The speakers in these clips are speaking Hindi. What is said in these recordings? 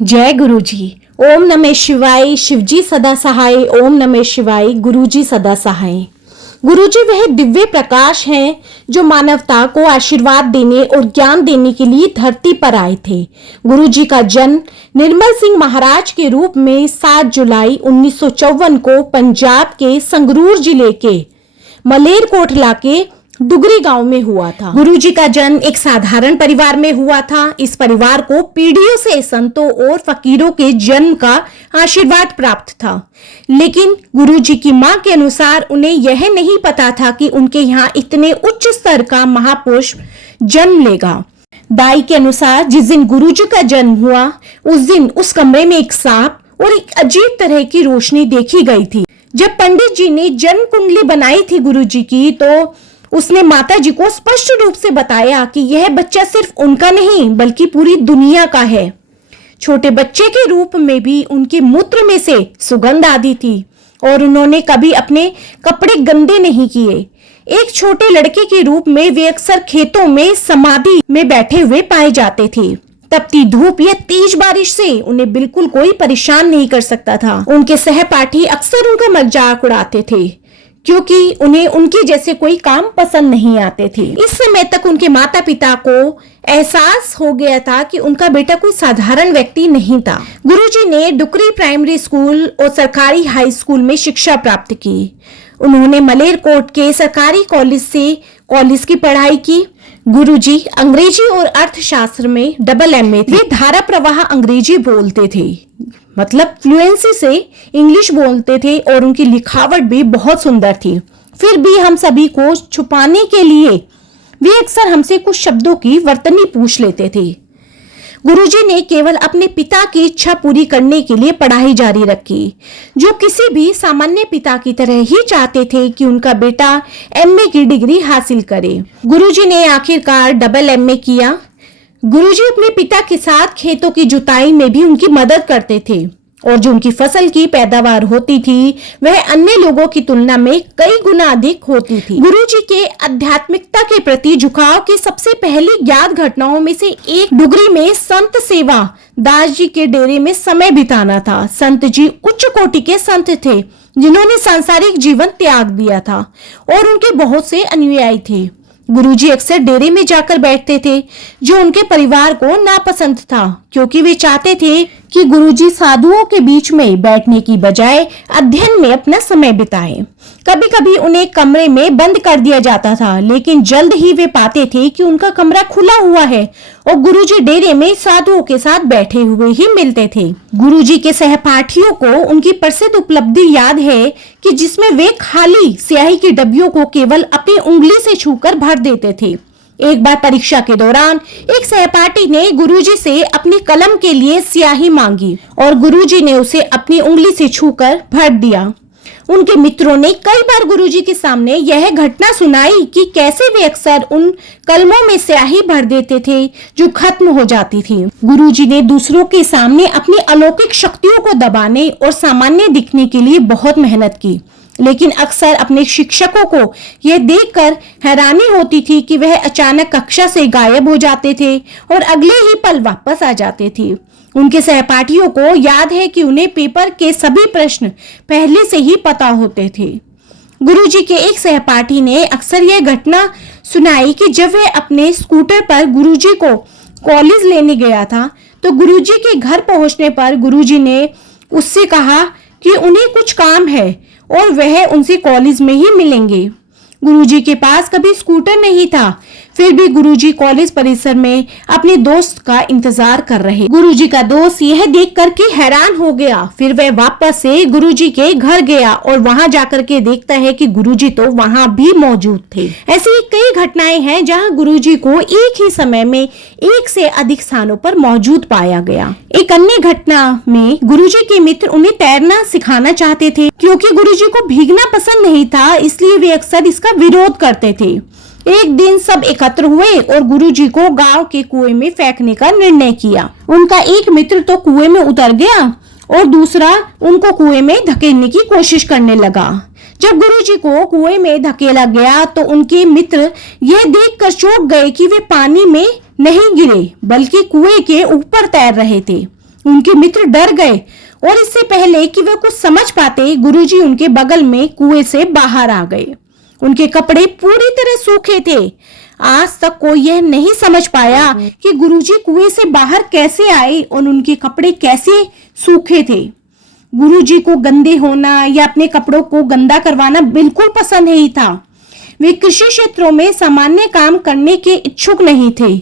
जय गुरु जी। ओम नमः शिवाय। शिवजी सदा सहाय। ओम नमः शिवाय। गुरुजी सदा सहाय। गुरुजी वह दिव्य प्रकाश हैं जो मानवता को आशीर्वाद देने और ज्ञान देने के लिए धरती पर आए थे। गुरुजी का जन्म निर्मल सिंह महाराज के रूप में 7 जुलाई 1954 को पंजाब के संगरूर जिले के मलेरकोटला के डुगरी गांव में हुआ था। गुरुजी का जन्म एक साधारण परिवार में हुआ था। इस परिवार को पीढ़ियों से संतों और फकीरों के जन्म का आशीर्वाद प्राप्त था, लेकिन गुरुजी की मां के अनुसार उन्हें यह नहीं पता था कि उनके यहाँ इतने उच्च स्तर का महापुरुष जन्म लेगा। दाई के अनुसार जिस दिन गुरुजी का जन्म हुआ उस दिन उस कमरे में एक सांप और एक अजीब तरह की रोशनी देखी गई थी। जब पंडित जी ने जन्म कुंडली बनाई थी गुरुजी की, तो उसने माता जी को स्पष्ट रूप से बताया कि यह बच्चा सिर्फ उनका नहीं बल्कि पूरी दुनिया का है। छोटे बच्चे के रूप में भी उनके मूत्र में से सुगंध आती थी और उन्होंने कभी अपने कपड़े गंदे नहीं किए। एक छोटे लड़के के रूप में वे अक्सर खेतों में समाधि में बैठे हुए पाए जाते थे। तपती धूप या तेज बारिश से उन्हें बिल्कुल कोई परेशान नहीं कर सकता था। उनके सहपाठी अक्सर उनका मजाक उड़ाते थे क्योंकि उन्हें उनकी जैसे कोई काम पसंद नहीं आते थे। इस समय तक उनके माता पिता को एहसास हो गया था कि उनका बेटा कोई साधारण व्यक्ति नहीं था। गुरुजी ने डुकरी प्राइमरी स्कूल और सरकारी हाई स्कूल में शिक्षा प्राप्त की। उन्होंने मलेरकोट के सरकारी कॉलेज से कॉलेज की पढ़ाई की। गुरुजी अंग्रेजी और अर्थशास्त्र में डबल MA थे। वे धारा प्रवाह अंग्रेजी बोलते थे, मतलब फ्लुएंसी से इंग्लिश बोलते थे और उनकी लिखावट भी बहुत सुंदर थी। फिर भी हम सभी को छुपाने के लिए वे अक्सर हमसे कुछ शब्दों की वर्तनी पूछ लेते थे। गुरुजी ने केवल अपने पिता की इच्छा पूरी करने के लिए पढ़ाई जारी रखी, जो किसी भी सामान्य पिता की तरह ही चाहते थे कि उनका बेटा MA की डिग्री हासिल करे। गुरुजी ने आखिरकार डबल MA किया। गुरुजी अपने पिता के साथ खेतों की जुताई में भी उनकी मदद करते थे और जो उनकी फसल की पैदावार होती थी वह अन्य लोगों की तुलना में कई गुना अधिक होती थी। गुरुजी के आध्यात्मिकता के प्रति झुकाव की सबसे पहली ज्ञात घटनाओं में से एक डुगरी में संत सेवा दास जी के डेरे में समय बिताना था। संत जी उच्च कोटि के संत थे जिन्होंने सांसारिक जीवन त्याग दिया था और उनके बहुत से अनुयायी थे। गुरुजी अक्सर डेरे में जाकर बैठते थे, जो उनके परिवार को नापसंद था क्योंकि वे चाहते थे कि गुरुजी साधुओं के बीच में बैठने की बजाय अध्ययन में अपना समय बिताएं। कभी कभी उन्हें कमरे में बंद कर दिया जाता था, लेकिन जल्द ही वे पाते थे कि उनका कमरा खुला हुआ है और गुरुजी डेरे में साधुओं के साथ बैठे हुए ही मिलते थे। गुरुजी के सहपाठियों को उनकी प्रसिद्ध उपलब्धि याद है कि जिसमें वे खाली स्याही की डब्बियों को केवल अपनी उंगली से छूकर भर देते थे। एक बार परीक्षा के दौरान एक सहपाठी ने गुरुजी से अपनी कलम के लिए स्याही मांगी और गुरुजी ने उसे अपनी उंगली से छूकर भर दिया। उनके मित्रों ने कई बार गुरुजी के सामने यह घटना सुनाई कि कैसे वे अक्सर उन कलमों में स्याही भर देते थे जो खत्म हो जाती थी। गुरुजी ने दूसरों के सामने अपनी अलौकिक शक्तियों को दबाने और सामान्य दिखने के लिए बहुत मेहनत की, लेकिन अक्सर अपने शिक्षकों को यह देखकर हैरानी होती थी कि वह अचानक कक्षा से गायब हो जाते थे और अगले ही पल वापस आ जाते थे। उनके सहपाठियों को याद है कि उन्हें पेपर के सभी प्रश्न पहले से ही पता होते थे। गुरुजी के एक सहपाठी ने अक्सर यह घटना सुनाई कि जब वह अपने स्कूटर पर गुरुजी को कॉलेज लेने गया था, तो गुरुजी के घर पहुंचने पर गुरुजी ने उससे कहा कि उन्हें कुछ काम है और वह उनसे कॉलेज में ही मिलेंगे। गुरुजी के पास कभी स्कूटर नहीं था, फिर भी गुरुजी कॉलेज परिसर में अपने दोस्त का इंतजार कर रहे। गुरुजी का दोस्त यह देखकर के हैरान हो गया। फिर वह वापस से गुरुजी के घर गया और वहां जाकर के देखता है कि गुरुजी तो वहां भी मौजूद थे। ऐसी कई घटनाएं हैं जहां गुरुजी को एक ही समय में एक से अधिक स्थानों पर मौजूद पाया गया। एक अन्य घटना में गुरुजी के मित्र उन्हें तैरना सिखाना चाहते थे। क्योंकि गुरुजी को भीगना पसंद नहीं था, इसलिए वे अक्सर इसका विरोध करते थे। एक दिन सब एकत्र हुए और गुरुजी को गांव के कुएं में फेंकने का निर्णय किया। उनका एक मित्र तो कुएं में उतर गया और दूसरा उनको कुएं में धकेलने की कोशिश करने लगा। जब गुरुजी को कुएं में धकेला गया तो उनके मित्र यह देखकर चौंक गए कि वे पानी में नहीं गिरे बल्कि कुएं के ऊपर तैर रहे थे। उनके मित्र डर गए और इससे पहले कि वे कुछ समझ पाते, गुरुजी उनके बगल में कुएं से बाहर आ गए। उनके कपड़े पूरी तरह सूखे थे। आज तक कोई यह नहीं समझ पाया कि गुरुजी कुएं से बाहर कैसे आए और उनके कपड़े कैसे सूखे थे। गुरुजी को गंदे होना या अपने कपड़ों को गंदा करवाना बिल्कुल पसंद नहीं था। वे कृषि क्षेत्रों में सामान्य काम करने के इच्छुक नहीं थे।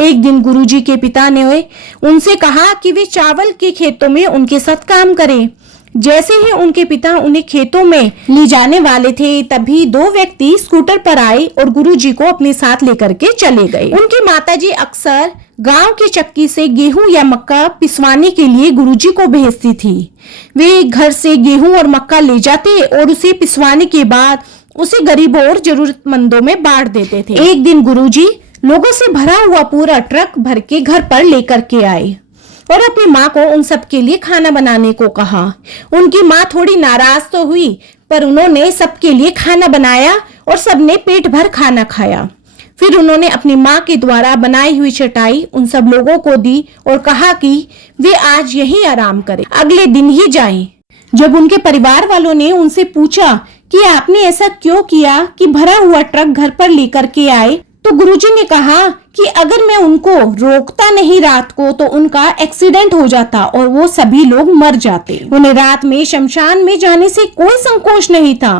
एक दिन गुरुजी के पिता ने उनसे कहा कि वे चावल के खेतों में उनके साथ काम करें। जैसे ही उनके पिता उन्हें खेतों में ले जाने वाले थे, तभी दो व्यक्ति स्कूटर पर आए और गुरुजी को अपने साथ लेकर के चले गए। उनकी माताजी अक्सर गांव की चक्की से गेहूं या मक्का पिसवाने के लिए गुरुजी को भेजती थी। वे घर से गेहूं और मक्का ले जाते और उसे पिसवाने के बाद उसे गरीबों और जरूरतमंदों में बांट देते थे। एक दिन गुरुजी लोगों से भरा हुआ पूरा ट्रक भर के घर पर लेकर के आए और अपनी माँ को उन सब के लिए खाना बनाने को कहा। उनकी माँ थोड़ी नाराज तो हुई, पर उन्होंने सबके लिए खाना बनाया और सबने पेट भर खाना खाया। फिर उन्होंने अपनी माँ के द्वारा बनाई हुई चटाई उन सब लोगों को दी और कहा कि वे आज यहीं आराम करें, अगले दिन ही जाएं। जब उनके परिवार वालों ने उनसे पूछा कि आपने ऐसा क्यों किया कि भरा हुआ ट्रक घर पर लेकर के आए, तो गुरुजी ने कहा कि अगर मैं उनको रोकता नहीं रात को तो उनका एक्सीडेंट हो जाता और वो सभी लोग मर जाते। उन्हें रात में शमशान में जाने से कोई संकोच नहीं था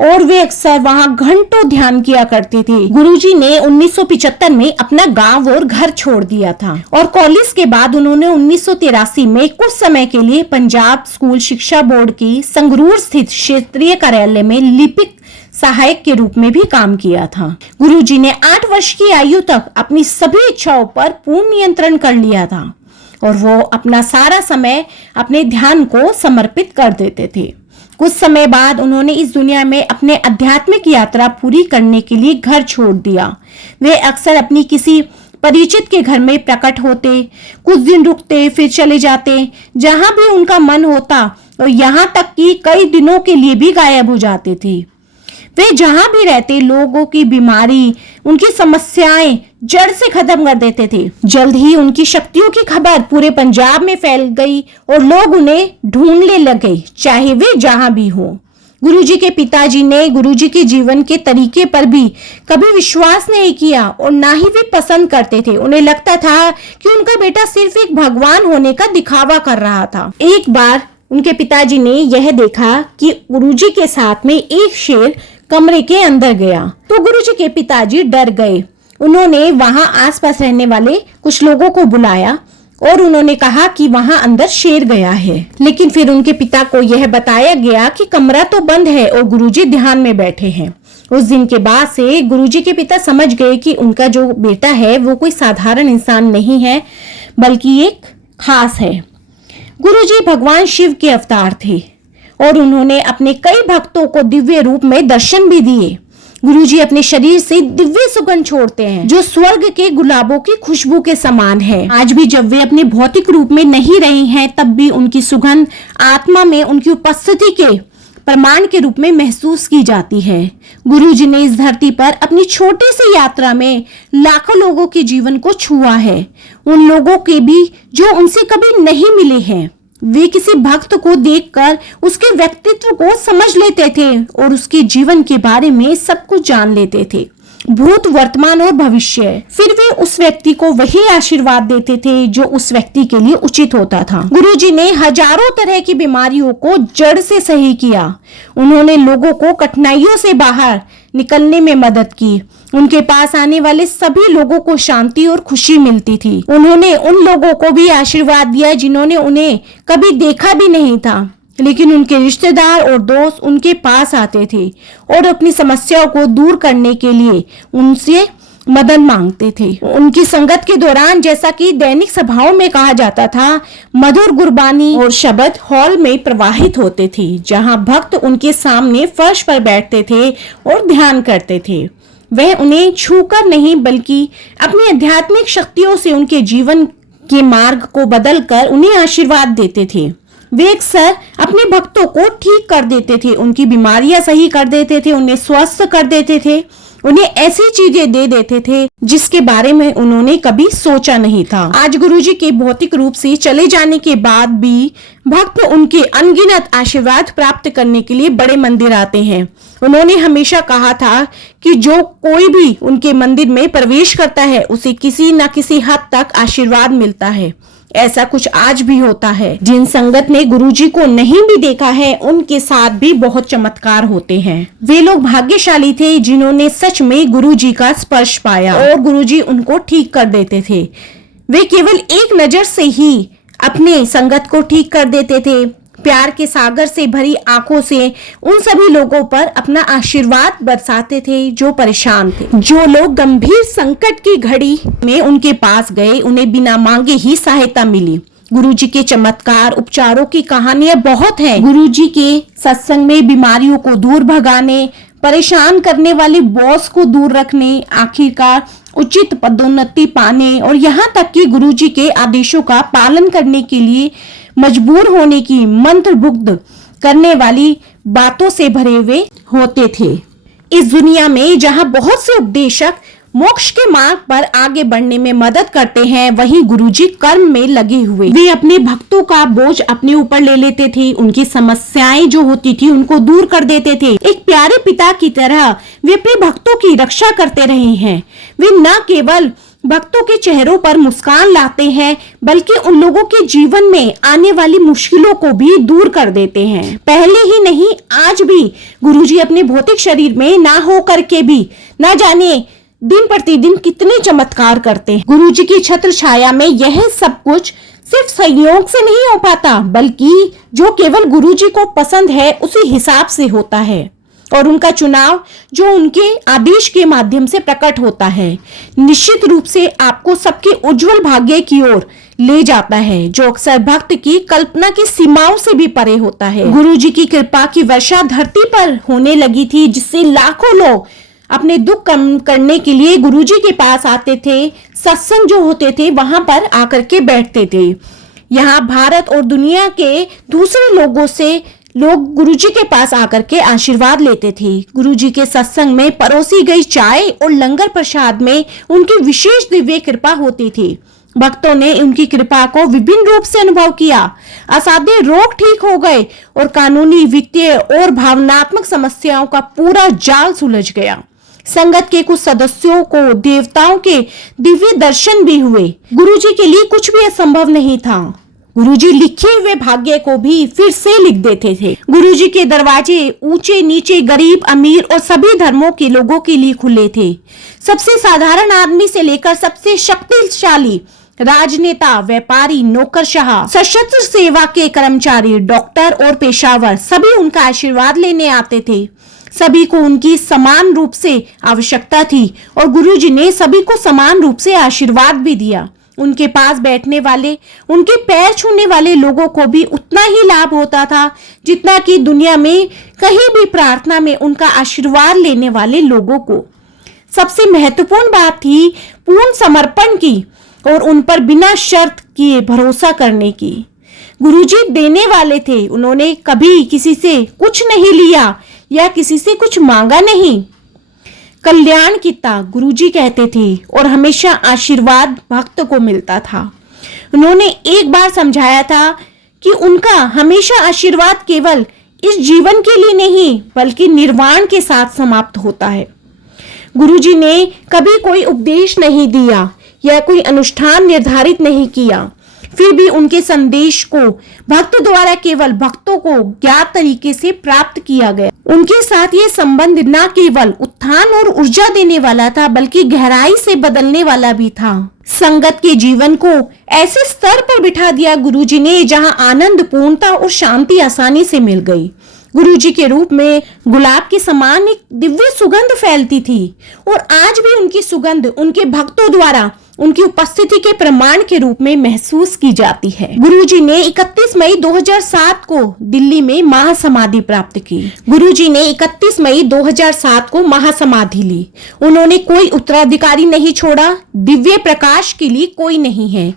और वे अक्सर वहां घंटों ध्यान किया करते थे। गुरुजी ने 1975 में अपना गांव और घर छोड़ दिया था और कॉलेज के बाद उन्होंने 1983 में कुछ समय के लिए पंजाब स्कूल शिक्षा बोर्ड की संगरूर स्थित क्षेत्रीय कार्यालय में लिपिक सहायक के रूप में भी काम किया था। गुरुजी ने 8 वर्ष की आयु तक अपनी सभी इच्छाओं पर पूर्ण नियंत्रण कर लिया था और वो अपना सारा समय अपने ध्यान को समर्पित कर देते थे। कुछ समय बाद उन्होंने इस दुनिया में अपने आध्यात्मिक यात्रा पूरी करने के लिए घर छोड़ दिया। वे अक्सर अपनी किसी परिचित के घर में प्रकट होते, कुछ दिन रुकते, फिर चले जाते जहां भी उनका मन होता और यहाँ तक कि कई दिनों के लिए भी गायब हो जाते थे। वे जहां भी रहते लोगों की बीमारी, उनकी समस्याएं जड़ से खत्म कर देते थे। जल्द ही उनकी शक्तियों की खबर पूरे पंजाब में फैल गई और लोग उन्हें ढूंढने लगे, चाहे वे जहां भी हो। गुरुजी के पिताजी ने गुरुजी के जीवन के तरीके पर भी कभी विश्वास नहीं किया और ना ही वे पसंद करते थे। उन्हें लगता था कि उनका बेटा सिर्फ एक भगवान होने का दिखावा कर रहा था। एक बार उनके पिताजी ने यह देखा कि गुरुजी के साथ में एक शेर कमरे के अंदर गया तो गुरुजी के पिताजी डर गए। उन्होंने वहां आसपास रहने वाले कुछ लोगों को बुलाया और उन्होंने कहा कि वहां अंदर शेर गया है। लेकिन फिर उनके पिता को यह बताया गया कि कमरा तो बंद है और गुरुजी ध्यान में बैठे हैं। उस दिन के बाद से गुरुजी के पिता समझ गए कि उनका जो बेटा है वो कोई साधारण इंसान नहीं है, बल्कि एक खास है। गुरुजी भगवान शिव के अवतार थे और उन्होंने अपने कई भक्तों को दिव्य रूप में दर्शन भी दिए। गुरुजी अपने शरीर से दिव्य सुगंध छोड़ते हैं जो स्वर्ग के गुलाबों की खुशबू के समान है। आज भी जब वे अपने भौतिक रूप में नहीं रहे हैं, तब भी उनकी सुगंध आत्मा में उनकी उपस्थिति के प्रमाण के रूप में महसूस की जाती है। गुरुजी ने इस धरती पर अपनी छोटी सी यात्रा में लाखों लोगों के जीवन को छुआ है, उन लोगों के भी जो उनसे कभी नहीं मिले हैं। वे किसी भक्त को देखकर उसके व्यक्तित्व को समझ लेते थे और उसके जीवन के बारे में सब कुछ जान लेते थे, भूत, वर्तमान और भविष्य। फिर वे उस व्यक्ति को वही आशीर्वाद देते थे जो उस व्यक्ति के लिए उचित होता था। गुरुजी ने हजारों तरह की बीमारियों को जड़ से सही किया। उन्होंने लोगों को कठिनाइयों से बाहर निकलने में मदद की। उनके पास आने वाले सभी लोगों को शांति और खुशी मिलती थी। उन्होंने उन लोगों को भी आशीर्वाद दिया जिन्होंने उन्हें कभी देखा भी नहीं था, लेकिन उनके रिश्तेदार और दोस्त उनके पास आते थे और अपनी समस्याओं को दूर करने के लिए उनसे मदद मांगते थे। उनकी संगत के दौरान, जैसा कि दैनिक सभाओं में कहा जाता था, मधुर गुरबानी और शब्द हॉल में प्रवाहित होते थे, जहां भक्त उनके सामने फर्श पर बैठते थे और ध्यान करते थे। वह उन्हें छूकर नहीं बल्कि अपनी आध्यात्मिक शक्तियों से उनके जीवन के मार्ग को बदलकर उन्हें आशीर्वाद देते थे। वे अक्सर अपने भक्तों को ठीक कर देते थे, उनकी बीमारियां सही कर देते थे, उन्हें स्वस्थ कर देते थे उन्हें ऐसी चीजें दे देते थे जिसके बारे में उन्होंने कभी सोचा नहीं था। आज गुरुजी के भौतिक रूप से चले जाने के बाद भी भक्त उनके अनगिनत आशीर्वाद प्राप्त करने के लिए बड़े मंदिर आते हैं। उन्होंने हमेशा कहा था कि जो कोई भी उनके मंदिर में प्रवेश करता है उसे किसी न किसी हद तक आशीर्वाद मिलता है। ऐसा कुछ आज भी होता है। जिन संगत ने गुरुजी को नहीं भी देखा है उनके साथ भी बहुत चमत्कार होते हैं। वे लोग भाग्यशाली थे जिन्होंने सच में गुरुजी का स्पर्श पाया और गुरुजी उनको ठीक कर देते थे। वे केवल एक नजर से ही अपने संगत को ठीक कर देते थे। प्यार के सागर से भरी आंखों से उन सभी लोगों पर अपना आशीर्वाद बरसाते थे जो परेशान थे। जो लोग गंभीर संकट की घड़ी में उनके पास गए उन्हें बिना मांगे ही सहायता मिली। गुरुजी के चमत्कार उपचारों की कहानियां बहुत हैं। गुरुजी के सत्संग में बीमारियों को दूर भगाने, परेशान करने वाले बॉस को दूर रखने, आखिरकार उचित पदोन्नति पाने और यहाँ तक कि गुरुजी के आदेशों का पालन करने के लिए मजबूर होने की मंत्रमुग्ध करने वाली बातों से भरे हुए होते थे। इस दुनिया में जहाँ बहुत से उपदेशक मोक्ष के मार्ग पर आगे बढ़ने में मदद करते हैं, वहीं गुरुजी कर्म में लगे हुए वे अपने भक्तों का बोझ अपने ऊपर ले लेते थे। उनकी समस्याएं जो होती थी उनको दूर कर देते थे। एक प्यारे पिता की तरह वे अपने भक्तों की रक्षा करते रहे हैं। वे न केवल भक्तों के चेहरों पर मुस्कान लाते हैं बल्कि उन लोगों के जीवन में आने वाली मुश्किलों को भी दूर कर देते हैं। पहले ही नहीं, आज भी गुरुजी अपने भौतिक शरीर में ना हो करके भी न जाने दिन प्रतिदिन कितने चमत्कार करते हैं। गुरुजी की छत्र छाया में यह सब कुछ सिर्फ संयोग से नहीं हो पाता, बल्कि जो केवल गुरुजी को पसंद है उसी हिसाब से होता है और उनका चुनाव जो उनके आदेश के माध्यम से प्रकट होता है निश्चित रूप से आपको सबके उज्जवल भाग्य की ओर ले जाता है, जो अक्सर भक्त की कल्पना की सीमाओं से भी परे होता है। गुरुजी की कृपा की वर्षा धरती पर होने लगी थी, जिससे लाखों लोग अपने दुख कम करने के लिए गुरुजी के पास आते थे। सत्संग जो होते थे वहां पर आकर के बैठते थे। यहाँ भारत और दुनिया के दूसरे लोगों से लोग गुरुजी के पास आकर के आशीर्वाद लेते थे। गुरुजी के सत्संग में परोसी गई चाय और लंगर प्रसाद में उनकी विशेष दिव्य कृपा होती थी। भक्तों ने उनकी कृपा को विभिन्न रूप से अनुभव किया। असाध्य रोग ठीक हो गए और कानूनी, वित्तीय और भावनात्मक समस्याओं का पूरा जाल सुलझ गया। संगत के कुछ सदस्यों को देवताओं के दिव्य दर्शन भी हुए। गुरुजी के लिए कुछ भी असंभव नहीं था। गुरुजी लिखे हुए भाग्य को भी फिर से लिख देते थे। गुरुजी के दरवाजे ऊंचे नीचे, गरीब अमीर और सभी धर्मों के लोगों के लिए खुले थे। सबसे साधारण आदमी से लेकर सबसे शक्तिशाली राजनेता, व्यापारी, नौकरशाह, सशस्त्र सेवा के कर्मचारी, डॉक्टर और पेशावर सभी उनका आशीर्वाद लेने आते थे। सभी को उनकी समान रूप से आवश्यकता थी और गुरुजी ने सभी को समान रूप से आशीर्वाद भी दिया। उनके पास बैठने वाले, उनके पैर छूने वाले लोगों को भी उतना ही लाभ होता था जितना कि दुनिया में कहीं भी प्रार्थना में उनका आशीर्वाद लेने वाले लोगों को। सबसे महत्वपूर्ण बात थी पूर्ण समर्पण की और उन पर बिना शर्त किए भरोसा करने की। गुरुजी देने वाले थे। उन्होंने कभी किसी से कुछ नहीं लिया या किसी से कुछ मांगा नहीं। कल्याण किता गुरुजी कहते थे और हमेशा आशीर्वाद भक्त को मिलता था। उन्होंने एक बार समझाया था कि उनका हमेशा आशीर्वाद केवल इस जीवन के लिए नहीं बल्कि निर्वाण के साथ समाप्त होता है। गुरुजी ने कभी कोई उपदेश नहीं दिया या कोई अनुष्ठान निर्धारित नहीं किया, फिर भी उनके संदेश को भक्त द्वारा केवल भक्तों को ज्ञात तरीके से प्राप्त किया गया। उनके साथ ये संबंध न केवल उत्थान और ऊर्जा देने वाला था बल्कि गहराई से बदलने वाला भी था। संगत के जीवन को ऐसे स्तर पर बिठा दिया गुरुजी ने जहां आनंद, पूर्णता और शांति आसानी से मिल गई। गुरुजी के रूप में गुलाब के समान एक दिव्य सुगंध फैलती थी और आज भी उनकी सुगंध उनके भक्तों द्वारा उनकी उपस्थिति के प्रमाण के रूप में महसूस की जाती है। गुरुजी ने 31 मई 2007 को दिल्ली में महासमाधि प्राप्त की। गुरुजी ने 31 मई 2007 को महासमाधि ली। उन्होंने कोई उत्तराधिकारी नहीं छोड़ा। दिव्य प्रकाश के लिए कोई नहीं है।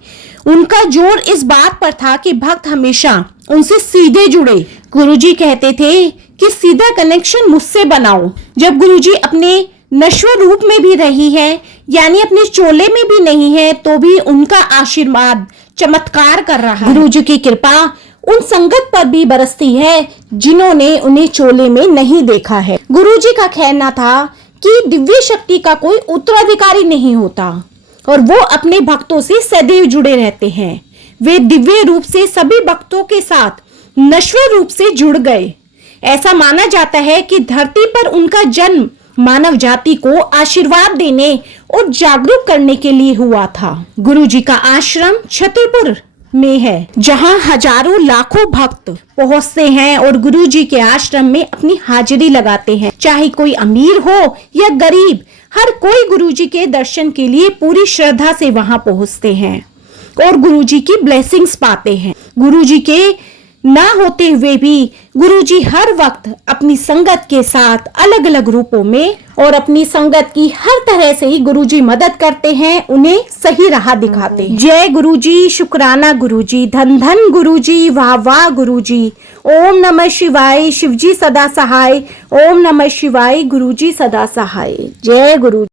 उनका जोर इस बात पर था कि भक्त हमेशा उनसे सीधे जुड़े। गुरुजी कहते थे कि सीधा कनेक्शन मुझसे बनाओ। जब गुरुजी अपने नश्वर रूप में भी रही है, यानी अपने चोले में भी नहीं है, तो भी उनका आशीर्वाद चमत्कार कर रहा है। गुरुजी की कृपा उन संगत पर भी बरसती है जिन्होंने उन्हें चोले में नहीं देखा है। गुरुजी का कहना था कि दिव्य शक्ति का कोई उत्तराधिकारी नहीं होता और वो अपने भक्तों से सदैव जुड़े रहते हैं। वे दिव्य रूप से सभी भक्तों के साथ नश्वर रूप से जुड़ गए। ऐसा माना जाता है कि धरती पर उनका जन्म मानव जाति को आशीर्वाद देने और जागरूक करने के लिए हुआ था। गुरुजी का आश्रम छतरपुर में है, जहां हजारों लाखों भक्त पहुंचते हैं और गुरुजी के आश्रम में अपनी हाजिरी लगाते हैं। चाहे कोई अमीर हो या गरीब, हर कोई गुरुजी के दर्शन के लिए पूरी श्रद्धा से वहां पहुंचते हैं और गुरुजी की ब्लेसिंग्स पाते हैं। गुरुजी के ना होते हुए भी गुरुजी हर वक्त अपनी संगत के साथ अलग अलग रूपों में और अपनी संगत की हर तरह से ही गुरुजी मदद करते हैं, उन्हें सही राह दिखाते हैं। जय गुरुजी, शुक्राना गुरुजी, धन धन गुरुजी, वाह वाह गुरुजी। ओम नमः शिवाय, शिवजी सदा सहाय। ओम नमः शिवाय, गुरुजी सदा सहाय। जय गुरु।